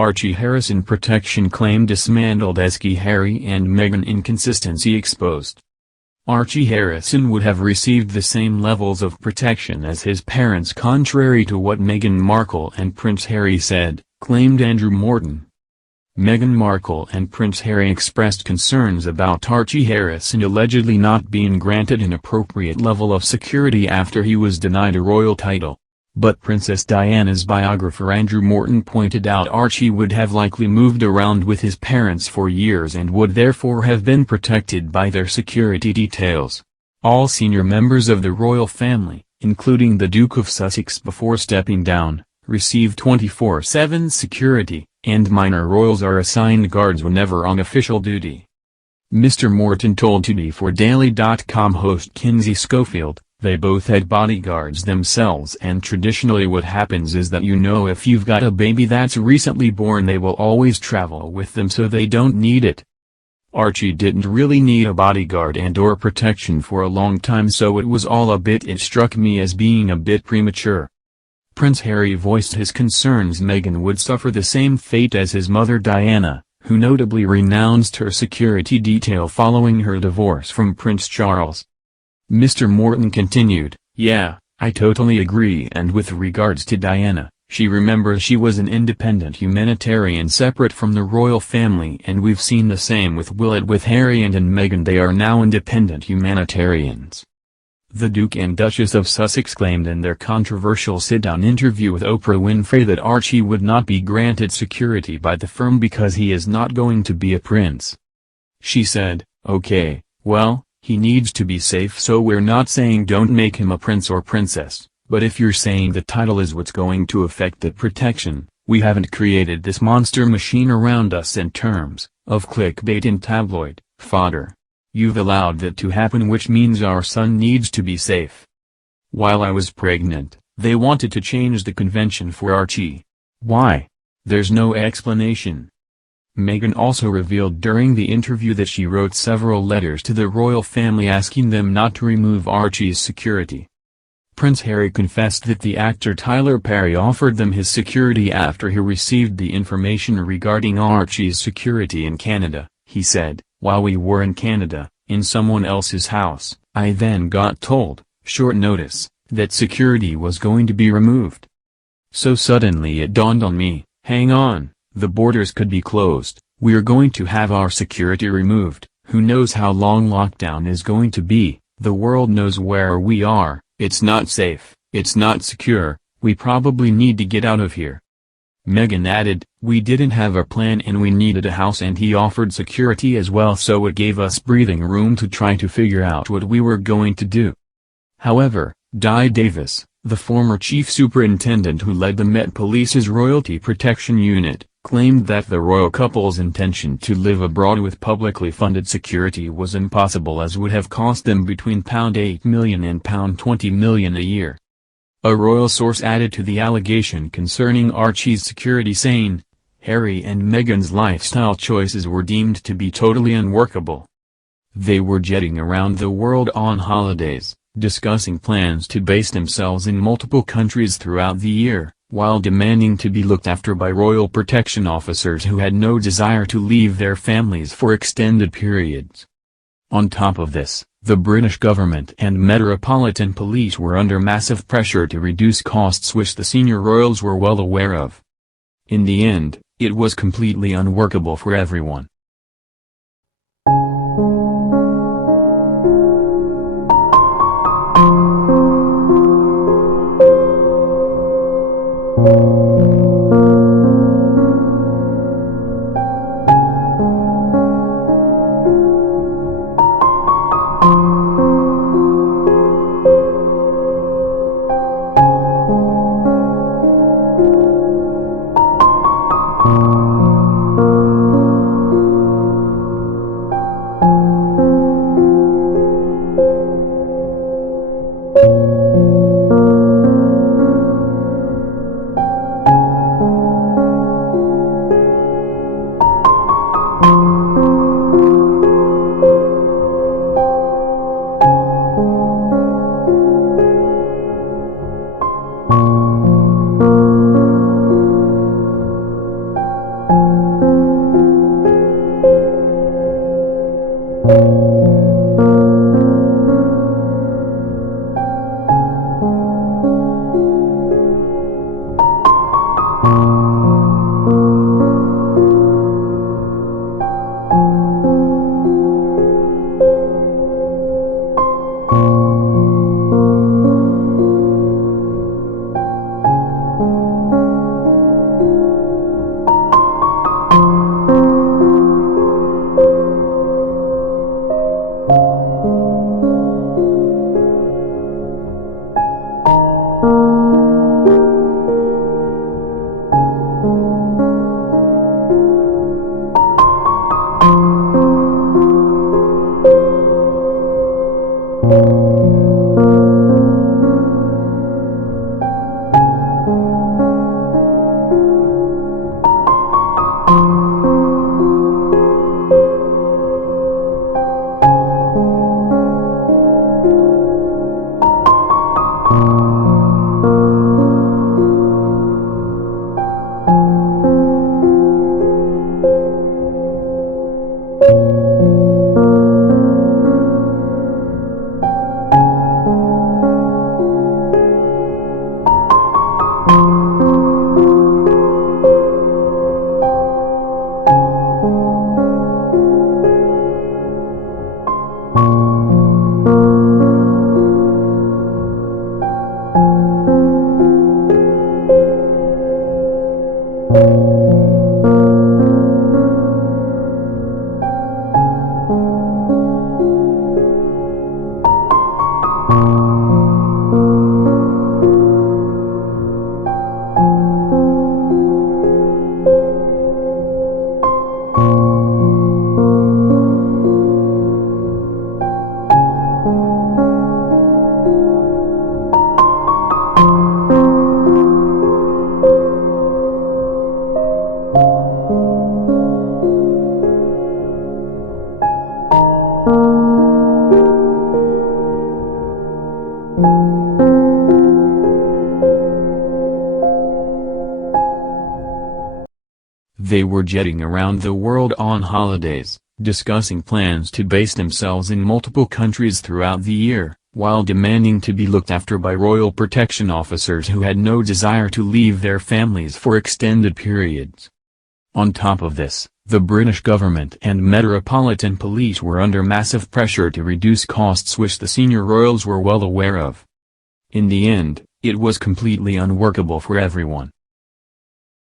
Archie Harrison protection claim dismantled as Harry and Meghan inconsistency exposed. Archie Harrison would have received the same levels of protection as his parents contrary to what Meghan Markle and Prince Harry said, claimed Andrew Morton. Meghan Markle and Prince Harry expressed concerns about Archie Harrison allegedly not being granted an appropriate level of security after he was denied a royal title. But Princess Diana's biographer Andrew Morton pointed out Archie would have likely moved around with his parents for years and would therefore have been protected by their security details. All senior members of the royal family, including the Duke of Sussex before stepping down, receive 24/7 security, and minor royals are assigned guards whenever on official duty. Mr. Morton told 2d4daily.com host Kinsey Schofield, "They both had bodyguards themselves, and traditionally what happens is that if you've got a baby that's recently born, they will always travel with them so they don't need it." Archie didn't really need a bodyguard and/or protection for a long time, so it struck me as being a bit premature. Prince Harry voiced his concerns Meghan would suffer the same fate as his mother Diana, who notably renounced her security detail following her divorce from Prince Charles. Mr. Morton continued, "Yeah, I totally agree, and with regards to Diana, remembers she was an independent humanitarian separate from the royal family, and we've seen the same with Harry and Meghan. They are now independent humanitarians." The Duke and Duchess of Sussex claimed in their controversial sit-down interview with Oprah Winfrey that Archie would not be granted security by the firm because he is not going to be a prince. She said, "Okay, well, he needs to be safe, so we're not saying don't make him a prince or princess, but if you're saying the title is what's going to affect the protection, we haven't created this monster machine around us in terms of clickbait and tabloid fodder. You've allowed that to happen, which means our son needs to be safe. While I was pregnant, they wanted to change the convention for Archie. Why? There's no explanation." Meghan also revealed during the interview that she wrote several letters to the royal family asking them not to remove Archie's security. Prince Harry confessed that the actor Tyler Perry offered them his security after he received the information regarding Archie's security in Canada. He said, "While we were in Canada, in someone else's house, I then got told, short notice, that security was going to be removed. So suddenly it dawned on me, hang on, the borders could be closed, we're going to have our security removed, who knows how long lockdown is going to be, the world knows where we are, it's not safe, it's not secure, we probably need to get out of here." Meghan added, "We didn't have a plan and we needed a house, and he offered security as well, so it gave us breathing room to try to figure out what we were going to do." However, Di Davis, the former chief superintendent who led the Met Police's Royalty Protection Unit, claimed that the royal couple's intention to live abroad with publicly funded security was impossible, as would have cost them between £8 million and £20 million a year. A royal source added to the allegation concerning Archie's security, saying, "Harry and Meghan's lifestyle choices were deemed to be totally unworkable. They were jetting around the world on holidays, discussing plans to base themselves in multiple countries throughout the year, while demanding to be looked after by royal protection officers who had no desire to leave their families for extended periods." On top of this, the British government and Metropolitan Police were under massive pressure to reduce costs, which the senior royals were well aware of. In the end, it was completely unworkable for everyone. They were jetting around the world on holidays, discussing plans to base themselves in multiple countries throughout the year, while demanding to be looked after by royal protection officers who had no desire to leave their families for extended periods. On top of this, the British government and Metropolitan Police were under massive pressure to reduce costs, which the senior royals were well aware of. In the end, it was completely unworkable for everyone.